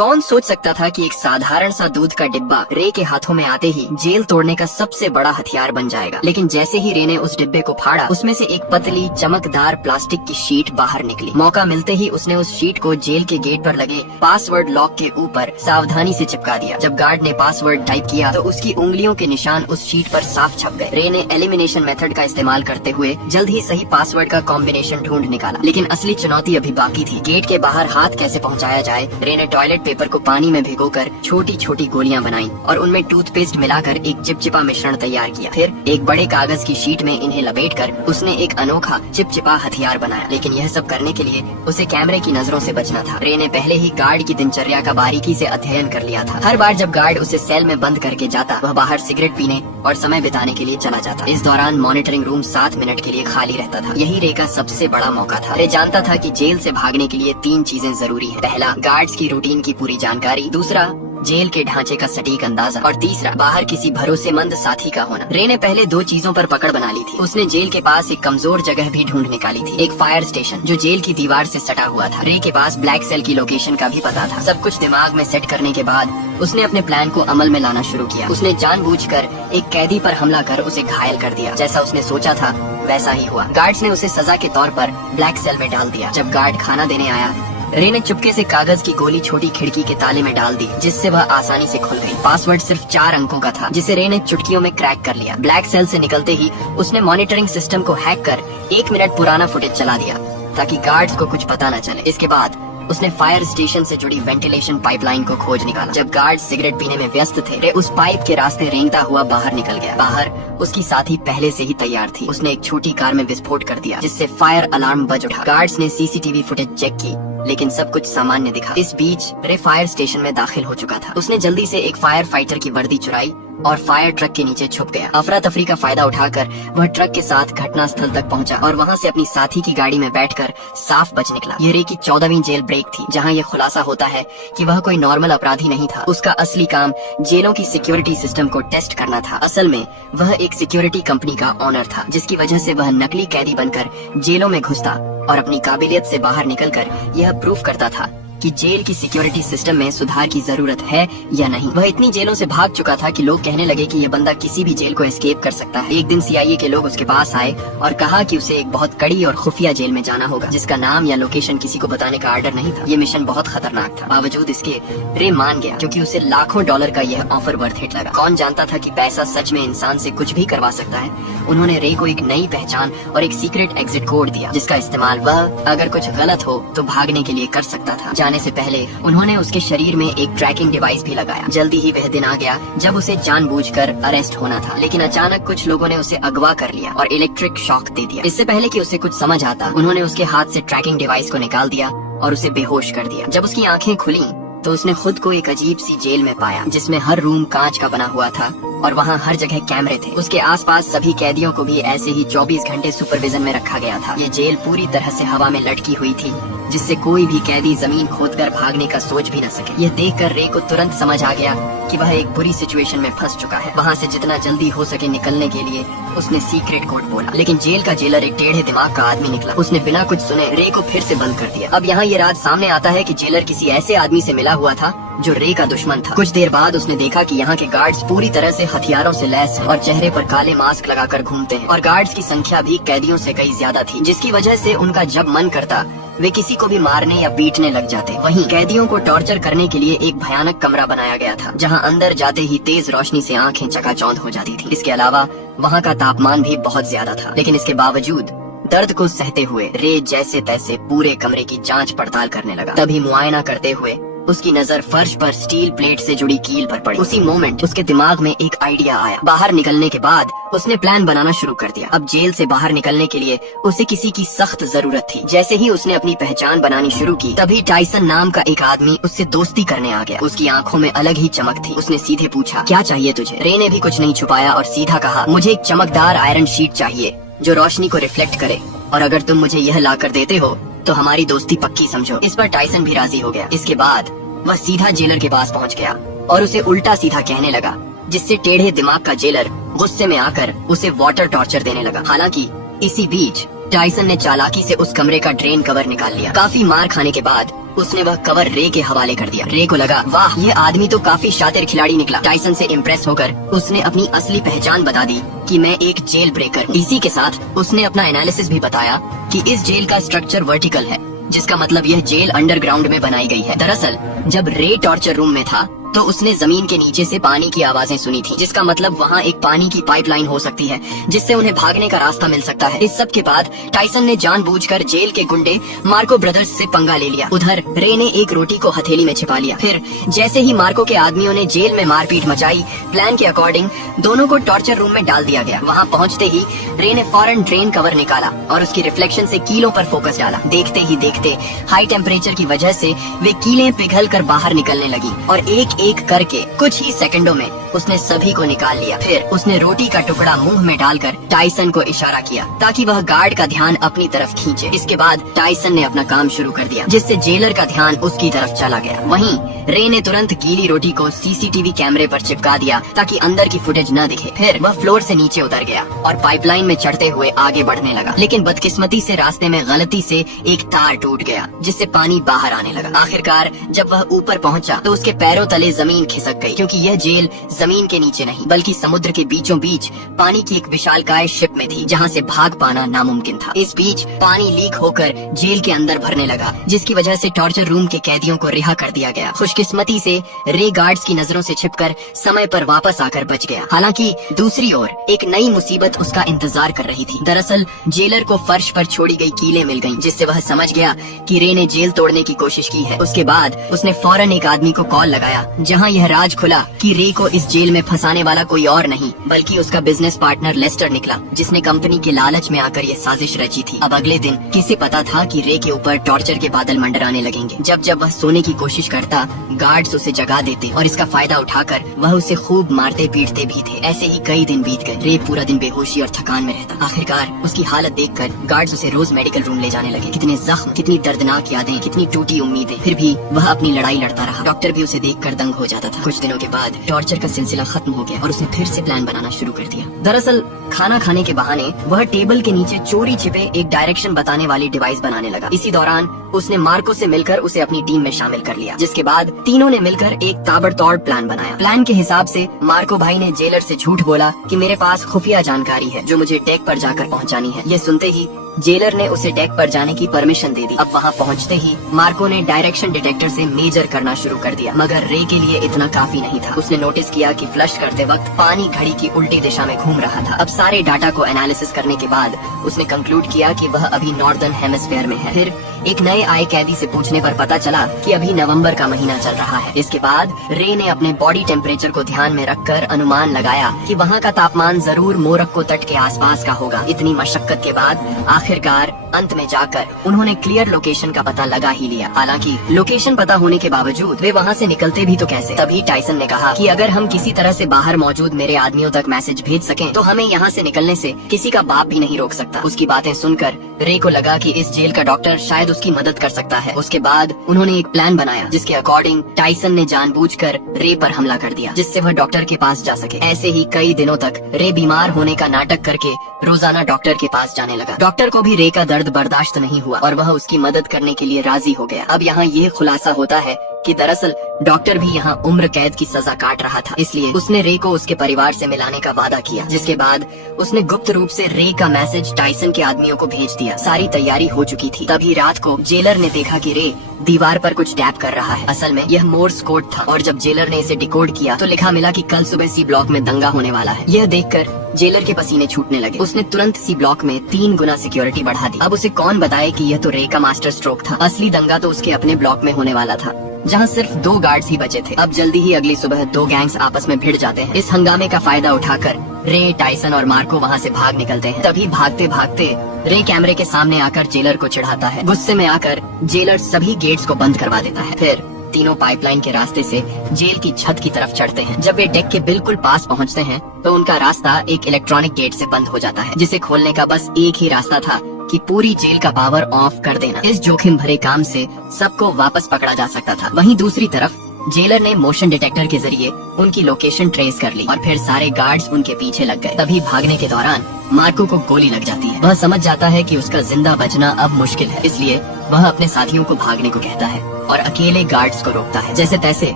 कौन सोच सकता था कि एक साधारण सा दूध का डिब्बा रे के हाथों में आते ही जेल तोड़ने का सबसे बड़ा हथियार बन जाएगा। लेकिन जैसे ही रे ने उस डिब्बे को फाड़ा, उसमें से एक पतली चमकदार प्लास्टिक की शीट बाहर निकली। मौका मिलते ही उसने उस शीट को जेल के गेट पर लगे पासवर्ड लॉक के ऊपर सावधानी से चिपका दिया। जब गार्ड ने पासवर्ड टाइप किया तो उसकी उंगलियों के निशान उस शीट पर साफ छप गए। रे ने एलिमिनेशन मेथड का इस्तेमाल करते हुए जल्द ही सही पासवर्ड का कॉम्बिनेशन ढूंढ निकाला। लेकिन असली चुनौती अभी बाकी थी। गेट के बाहर हाथ कैसे पहुँचाया जाए। रे ने टॉयलेट पेपर को पानी में भिगोकर छोटी छोटी गोलियां बनाई और उनमें टूथपेस्ट मिलाकर एक चिपचिपा मिश्रण तैयार किया। फिर एक बड़े कागज की शीट में इन्हें लपेटकर उसने एक अनोखा चिपचिपा हथियार बनाया। लेकिन यह सब करने के लिए उसे कैमरे की नजरों से बचना था। रे ने पहले ही गार्ड की दिनचर्या का बारीकी से अध्ययन कर लिया था। हर बार जब गार्ड उसे सेल में बंद करके जाता, वह बाहर सिगरेट पीने और समय बिताने के लिए चला जाता। इस दौरान मॉनिटरिंग रूम 7 मिनट के लिए खाली रहता था। यही रे का सबसे बड़ा मौका था। रे जानता था कि जेल से भागने के लिए 3 चीजें जरूरी है। पहला, गार्ड्स की रूटीन की पूरी जानकारी। दूसरा, जेल के ढांचे का सटीक अंदाजा। और तीसरा, बाहर किसी भरोसेमंद साथी का होना। रे ने पहले 2 चीजों पर पकड़ बना ली थी। उसने जेल के पास एक कमजोर जगह भी ढूंढ निकाली थी, एक फायर स्टेशन जो जेल की दीवार से सटा हुआ था। रे के पास ब्लैक सेल की लोकेशन का भी पता था। सब कुछ दिमाग में सेट करने के बाद उसने अपने प्लान को अमल में लाना शुरू किया। उसने जानबूझकर एक कैदी पर हमला कर उसे घायल कर दिया। जैसा उसने सोचा था वैसा ही हुआ। गार्ड्स ने उसे सजा के तौर पर ब्लैक सेल में डाल दिया। जब गार्ड खाना देने आया, रे ने चुपके से कागज की गोली छोटी खिड़की के ताले में डाल दी, जिससे वह आसानी से खुल गई। पासवर्ड सिर्फ 4 अंकों का था, जिसे रे ने चुटकियों में क्रैक कर लिया। ब्लैक सेल से निकलते ही उसने मॉनिटरिंग सिस्टम को हैक कर 1 मिनट पुराना फुटेज चला दिया ताकि गार्ड्स को कुछ पता न चले। इसके बाद उसने फायर स्टेशन से जुड़ी वेंटिलेशन पाइपलाइन को खोज निकाला। जब गार्ड सिगरेट पीने में व्यस्त थे, रे उस पाइप के रास्ते रेंगता हुआ बाहर निकल गया। बाहर उसकी साथी पहले से ही तैयार थी। उसने एक छोटी कार में विस्फोट कर दिया, जिससे फायर अलार्म बज उठा। गार्ड्स ने सीसीटीवी फुटेज चेक की, लेकिन सब कुछ सामान्य दिखा। इस बीच रे फायर स्टेशन में दाखिल हो चुका था। उसने जल्दी से एक फायर फाइटर की वर्दी चुराई और फायर ट्रक के नीचे छुप गया। अफरा तफरी का फायदा उठाकर वह ट्रक के साथ घटना स्थल तक पहुंचा और वहां से अपनी साथी की गाड़ी में बैठकर साफ बच निकला। ये रे की 14वीं जेल ब्रेक थी, जहां ये खुलासा होता है कि वह कोई नॉर्मल अपराधी नहीं था। उसका असली काम जेलों की सिक्योरिटी सिस्टम को टेस्ट करना था। असल में वह एक सिक्योरिटी कंपनी का ऑनर था, जिसकी वजह से वह नकली कैदी बनकर जेलों में घुसता और अपनी काबिलियत से बाहर निकलकर यह प्रूफ करता था कि जेल की सिक्योरिटी सिस्टम में सुधार की जरूरत है या नहीं। वह इतनी जेलों से भाग चुका था कि लोग कहने लगे कि यह बंदा किसी भी जेल को एस्केप कर सकता है। एक दिन सीआईए के लोग उसके पास आए और कहा कि उसे एक बहुत कड़ी और खुफिया जेल में जाना होगा, जिसका नाम या लोकेशन किसी को बताने का आर्डर नहीं था। ये मिशन बहुत खतरनाक था। बावजूद इसके रे मान गया, क्योंकि उसे लाखों डॉलर का यह ऑफर वर्थ इट लगा। कौन जानता था कि पैसा सच में इंसान से कुछ भी करवा सकता है। उन्होंने रे को एक नई पहचान और एक सीक्रेट एग्जिट कोड दिया, जिसका इस्तेमाल वह अगर कुछ गलत हो तो भागने के लिए कर सकता था। जाने से पहले उन्होंने उसके शरीर में एक ट्रैकिंग डिवाइस भी लगाया। जल्दी ही वह दिन आ गया जब उसे जानबूझकर अरेस्ट होना था, लेकिन अचानक कुछ लोगों ने उसे अगवा कर लिया और इलेक्ट्रिक शॉक दे दिया। इससे पहले कि उसे कुछ समझ आता, उन्होंने उसके हाथ से ट्रैकिंग डिवाइस को निकाल दिया और उसे बेहोश कर दिया। जब उसकी आंखें खुली तो उसने खुद को एक अजीब सी जेल में पाया, जिसमें हर रूम कांच का बना हुआ था और वहाँ हर जगह कैमरे थे। उसके आसपास सभी कैदियों को भी ऐसे ही 24 घंटे सुपरविजन में रखा गया था। ये जेल पूरी तरह से हवा में लटकी हुई थी, जिससे कोई भी कैदी जमीन खोदकर भागने का सोच भी न सके। यह देखकर रे को तुरंत समझ आ गया कि वह एक बुरी सिचुएशन में फंस चुका है। वहाँ से जितना जल्दी हो सके निकलने के लिए उसने सीक्रेट कोड बोला, लेकिन जेल का जेलर एक टेढ़े दिमाग का आदमी निकला। उसने बिना कुछ सुने रे को फिर से बंद कर दिया। अब यहाँ ये राज सामने आता है कि जेलर किसी ऐसे आदमी से मिला हुआ था जो रे का दुश्मन था। कुछ देर बाद उसने देखा कि यहाँ के गार्ड्स पूरी तरह से हथियारों से लैस हैं और चेहरे पर काले मास्क लगाकर घूमते हैं, और गार्ड्स की संख्या भी कैदियों से कई ज्यादा थी, जिसकी वजह से उनका जब मन करता वे किसी को भी मारने या पीटने लग जाते। वहीं कैदियों को टॉर्चर करने के लिए एक भयानक कमरा बनाया गया था, जहां अंदर जाते ही तेज रोशनी से आंखें चकाचौंध हो जाती थी। इसके अलावा वहां का तापमान भी बहुत ज्यादा था, लेकिन इसके बावजूद दर्द को सहते हुए रे जैसे तैसे पूरे कमरे की जांच पड़ताल करने लगा। तभी मुआयना करते हुए उसकी नजर फर्श पर स्टील प्लेट से जुड़ी कील पर पड़ी। उसी मोमेंट उसके दिमाग में एक आइडिया आया। बाहर निकलने के बाद उसने प्लान बनाना शुरू कर दिया। अब जेल से बाहर निकलने के लिए उसे किसी की सख्त जरूरत थी। जैसे ही उसने अपनी पहचान बनानी शुरू की, तभी टाइसन नाम का एक आदमी उससे दोस्ती करने आ गया। उसकी आंखों में अलग ही चमक थी। उसने सीधे पूछा, क्या चाहिए तुझे? रे ने भी कुछ नहीं छुपाया और सीधा कहा, मुझे एक चमकदार आयरन शीट चाहिए जो रोशनी को रिफ्लेक्ट करे, और अगर तुम मुझे यह ला कर देते हो तो हमारी दोस्ती पक्की समझो। इस पर टाइसन भी राजी हो गया। इसके बाद वह सीधा जेलर के पास पहुंच गया और उसे उल्टा सीधा कहने लगा, जिससे टेढ़े दिमाग का जेलर गुस्से में आकर उसे वाटर टॉर्चर देने लगा। हालांकि इसी बीच टाइसन ने चालाकी से उस कमरे का ड्रेन कवर निकाल लिया। काफी मार खाने के बाद उसने वह कवर रे के हवाले कर दिया। रे को लगा, वाह, ये आदमी तो काफी शातिर खिलाड़ी निकला। टाइसन से इम्प्रेस होकर उसने अपनी असली पहचान बता दी कि मैं एक जेल ब्रेकर हूँ। इसी के साथ उसने अपना एनालिसिस भी बताया कि इस जेल का स्ट्रक्चर वर्टिकल है, जिसका मतलब यह जेल अंडरग्राउंड में बनाई गई है। दरअसल जब रे टॉर्चर रूम में था तो उसने जमीन के नीचे से पानी की आवाजें सुनी थी, जिसका मतलब वहाँ एक पानी की पाइपलाइन हो सकती है जिससे उन्हें भागने का रास्ता मिल सकता है। इस सब के बाद टाइसन ने जानबूझकर जेल के गुंडे मार्को ब्रदर्स से पंगा ले लिया। उधर रे ने एक रोटी को हथेली में छिपा लिया। फिर जैसे ही मार्को के आदमियों ने जेल में मारपीट मचाई, प्लान के अकॉर्डिंग दोनों को टॉर्चर रूम में डाल दिया गया। वहाँ पहुँचते ही रे ने फौरन ड्रेन कवर निकाला और उसकी रिफ्लेक्शन से कीलों पर फोकस डाला। देखते ही देखते हाई टेम्परेचर की वजह से वे कीलें पिघल कर बाहर निकलने लगी और एक एक करके कुछ ही सेकंडों में उसने सभी को निकाल लिया। फिर उसने रोटी का टुकड़ा मुंह में डालकर टाइसन को इशारा किया ताकि वह गार्ड का ध्यान अपनी तरफ खींचे। इसके बाद टाइसन ने अपना काम शुरू कर दिया, जिससे जेलर का ध्यान उसकी तरफ चला गया। वहीं रे ने तुरंत गीली रोटी को सीसीटीवी कैमरे पर चिपका दिया ताकि अंदर की फुटेज न दिखे। फिर वह फ्लोर से नीचे उतर गया और पाइपलाइन में चढ़ते हुए आगे बढ़ने लगा, लेकिन बदकिस्मती से रास्ते में गलती से एक तार टूट गया जिससे पानी बाहर आने लगा। आखिरकार जब वह ऊपर पहुंचा तो उसके पैरों तले जमीन खिसक गई, क्योंकि यह जेल जमीन के नीचे नहीं बल्कि समुद्र के बीचों बीच पानी की एक विशालकाय शिप में थी, जहाँ से भाग पाना नामुमकिन था। इस बीच पानी लीक होकर जेल के अंदर भरने लगा, जिसकी वजह से टॉर्चर रूम के कैदियों को रिहा कर दिया गया। खुशकिस्मती से रे गार्ड्स की नजरों से छिपकर समय पर वापस आकर बच गया। हालांकि दूसरी ओर एक नई मुसीबत उसका इंतजार कर रही थी। दरअसल जेलर को फर्श पर छोड़ी गई कीलें मिल गईं, जिससे वह समझ गया कि रे ने जेल तोड़ने की कोशिश की है। उसके बाद उसने फौरन एक आदमी को कॉल लगाया, जहां यह राज खुला कि रे को इस जेल में फंसाने वाला कोई और नहीं बल्कि उसका बिजनेस पार्टनर लेस्टर निकला, जिसने कंपनी के लालच में आकर यह साजिश रची थी। अब अगले दिन किसे पता था कि रे के ऊपर टॉर्चर के बादल मंडराने लगेंगे। जब जब वह सोने की कोशिश करता, गार्ड्स उसे जगा देते और इसका फायदा उठाकर वह उसे खूब मारते पीटते भी थे। ऐसे ही कई दिन बीत गए। रे पूरा दिन बेहोशी और थकान में रहता। आखिरकार उसकी हालत देखकर गार्ड्स उसे रोज मेडिकल रूम ले जाने लगे। कितने जख्म, कितनी दर्दनाक यादें, कितनी टूटी उम्मीदें, फिर भी वह अपनी लड़ाई लड़ता रहा। डॉक्टर भी उसे देखकर दंग हो जाता था। कुछ दिनों के बाद टॉर्चर का सिलसिला खत्म हो गया और उसने फिर से प्लान बनाना शुरू कर दिया। दरअसल खाना खाने के बहाने वह टेबल के नीचे चोरी छिपे एक डायरेक्शन बताने वाली डिवाइस बनाने लगा। इसी दौरान उसने मार्को से मिलकर उसे अपनी टीम में शामिल कर लिया, जिसके बाद तीनों ने मिलकर एक ताबड़तोड़ प्लान बनाया। प्लान के हिसाब से मार्को भाई ने जेलर से झूठ बोला कि मेरे पास खुफिया जानकारी है जो मुझे डेक पर जाकर पहुंचानी है। ये सुनते ही जेलर ने उसे डेक पर जाने की परमिशन दे दी। अब वहां पहुंचते ही मार्को ने डायरेक्शन डिटेक्टर से मेजर करना शुरू कर दिया, मगर रे के लिए इतना काफी नहीं था। उसने नोटिस किया कि फ्लश करते वक्त पानी घड़ी की उल्टी दिशा में घूम रहा था। अब सारे डाटा को एनालिसिस करने के बाद उसने कंक्लूड किया कि वह अभी नॉर्दर्न हेमिस्फीयर में है। फिर एक नए आए कैदी से पूछने पर पता चला कि अभी नवंबर का महीना चल रहा है। इसके बाद रे ने अपने बॉडी टेम्परेचर को ध्यान में रखकर अनुमान लगाया कि वहाँ का तापमान जरूर मोरक्को तट के आसपास का होगा। इतनी मशक्कत के बाद आखिरकार अंत में जाकर उन्होंने क्लियर लोकेशन का पता लगा ही लिया। हालांकि लोकेशन पता होने के बावजूद वे वहाँ से निकलते भी तो कैसे। तभी टाइसन ने कहा कि अगर हम किसी तरह से बाहर मौजूद मेरे आदमियों तक मैसेज भेज सकें तो हमें यहाँ से निकलने से किसी का बाप भी नहीं रोक सकता। उसकी बातें सुनकर रे को लगा कि इस जेल का डॉक्टर शायद उसकी मदद कर सकता है। उसके बाद उन्होंने एक प्लान बनाया, जिसके अकॉर्डिंग टाइसन ने जानबूझकर रे पर हमला कर दिया, जिससे वह डॉक्टर के पास जा सके। ऐसे ही कई दिनों तक रे बीमार होने का नाटक करके रोजाना डॉक्टर के पास जाने लगा। डॉक्टर को भी रे का दर्द बर्दाश्त नहीं हुआ और वह उसकी मदद करने के लिए राजी हो गया। अब यहाँ ये खुलासा होता है कि दरअसल डॉक्टर भी यहाँ उम्र कैद की सजा काट रहा था, इसलिए उसने रे को उसके परिवार से मिलाने का वादा किया। जिसके बाद उसने गुप्त रूप से रे का मैसेज टाइसन के आदमियों को भेज दिया। सारी तैयारी हो चुकी थी। तभी रात को जेलर ने देखा कि रे दीवार पर कुछ टैप कर रहा है। असल में यह मोर्स कोड था और जब जेलर ने इसे डिकोड किया तो लिखा मिला कि कल सुबह सी ब्लॉक में दंगा होने वाला है। यह देखकर जेलर के पसीने छूटने लगे। उसने तुरंत सी ब्लॉक में 3 गुना सिक्योरिटी बढ़ा दी। अब उसे कौन बताए कि यह तो रे का मास्टर स्ट्रोक था। असली दंगा तो उसके अपने ब्लॉक में होने वाला था, जहाँ सिर्फ 2 गार्ड्स ही बचे थे। अब जल्दी ही अगली सुबह 2 गैंग्स आपस में भिड़ जाते हैं। इस हंगामे का फायदा उठाकर रे, टाइसन और मार्को वहाँ से भाग निकलते हैं। तभी भागते भागते रे कैमरे के सामने आकर जेलर को चिढ़ाता है। गुस्से में आकर जेलर सभी गेट्स को बंद करवा देता है। फिर तीनों पाइपलाइन के रास्ते से जेल की छत की तरफ चढ़ते हैं। जब वे डेक के बिल्कुल पास पहुंचते हैं तो उनका रास्ता एक इलेक्ट्रॉनिक गेट से बंद हो जाता है, जिसे खोलने का बस एक ही रास्ता था कि पूरी जेल का पावर ऑफ कर देना। इस जोखिम भरे काम से सबको वापस पकड़ा जा सकता था। वहीं दूसरी तरफ जेलर ने मोशन डिटेक्टर के जरिए उनकी लोकेशन ट्रेस कर ली और फिर सारे गार्ड्स उनके पीछे लग गए। तभी भागने के दौरान मार्को को गोली लग जाती है। वह समझ जाता है कि उसका जिंदा बचना अब मुश्किल है, इसलिए वह अपने साथियों को भागने को कहता है और अकेले गार्ड्स को रोकता है। जैसे तैसे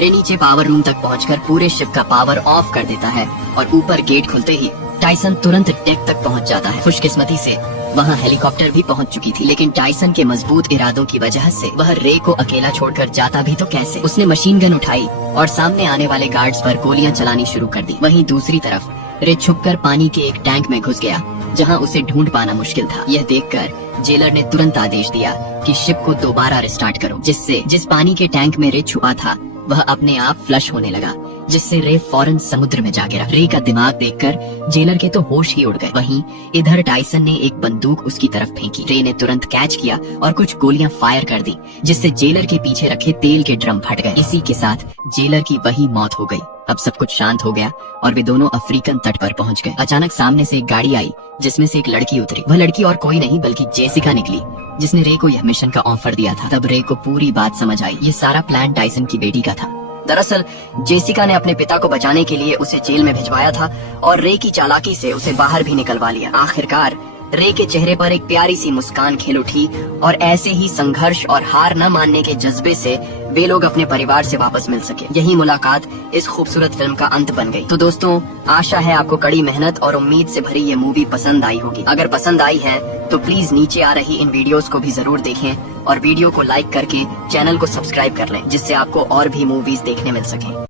रे नीचे पावर रूम तक पहुंचकर पूरे शिप का पावर ऑफ कर देता है और ऊपर गेट खुलते ही टाइसन तुरंत डेक तक पहुंच जाता है। खुशकिस्मती से वहाँ हेलीकॉप्टर भी पहुंच चुकी थी, लेकिन टाइसन के मजबूत इरादों की वजह से वह रे को अकेला छोड़कर जाता भी तो कैसे। उसने मशीन गन उठाई और सामने आने वाले गार्ड्स पर गोलियां चलानी शुरू कर दी। वहीं दूसरी तरफ रे छुपकर पानी के एक टैंक में घुस गया जहां उसे ढूंढ पाना मुश्किल था। यह देखकर जेलर ने तुरंत आदेश दिया कि शिप को दोबारा रिस्टार्ट करो, जिससे जिस पानी के टैंक में रे छुपा था वह अपने आप फ्लश होने लगा, जिससे रे फौरन समुद्र में जा गिरा। रे का दिमाग देखकर जेलर के तो होश ही उड़ गए। वहीं इधर टाइसन ने एक बंदूक उसकी तरफ फेंकी। रे ने तुरंत कैच किया और कुछ गोलियां फायर कर दी, जिससे जेलर के पीछे रखे तेल के ड्रम फट गए। इसी के साथ जेलर की वही मौत हो गई। अब सब कुछ शांत हो गया और वे दोनों अफ्रीकन तट पर पहुंच गए। अचानक सामने से एक गाड़ी आई जिसमें से एक लड़की उतरी। वह लड़की और कोई नहीं बल्कि जेसिका निकली, जिसने रे को यह मिशन का ऑफर दिया था। तब रे को पूरी बात समझ आई। ये सारा प्लान टाइसन की बेटी का था। दरअसल जेसिका ने अपने पिता को बचाने के लिए उसे जेल में भिजवाया था और रे की चालाकी से उसे बाहर भी निकलवा लिया। आखिरकार रे के चेहरे पर एक प्यारी सी मुस्कान खिल उठी और ऐसे ही संघर्ष और हार न मानने के जज्बे से वे लोग अपने परिवार से वापस मिल सके। यही मुलाकात इस खूबसूरत फिल्म का अंत बन गई। तो दोस्तों, आशा है आपको कड़ी मेहनत और उम्मीद से भरी ये मूवी पसंद आई होगी। अगर पसंद आई है तो प्लीज नीचे आ रही इन वीडियोस को भी जरूर देखें और वीडियो को लाइक करके चैनल को सब्सक्राइब कर लें, जिससे आपको और भी मूवीज देखने मिल सके।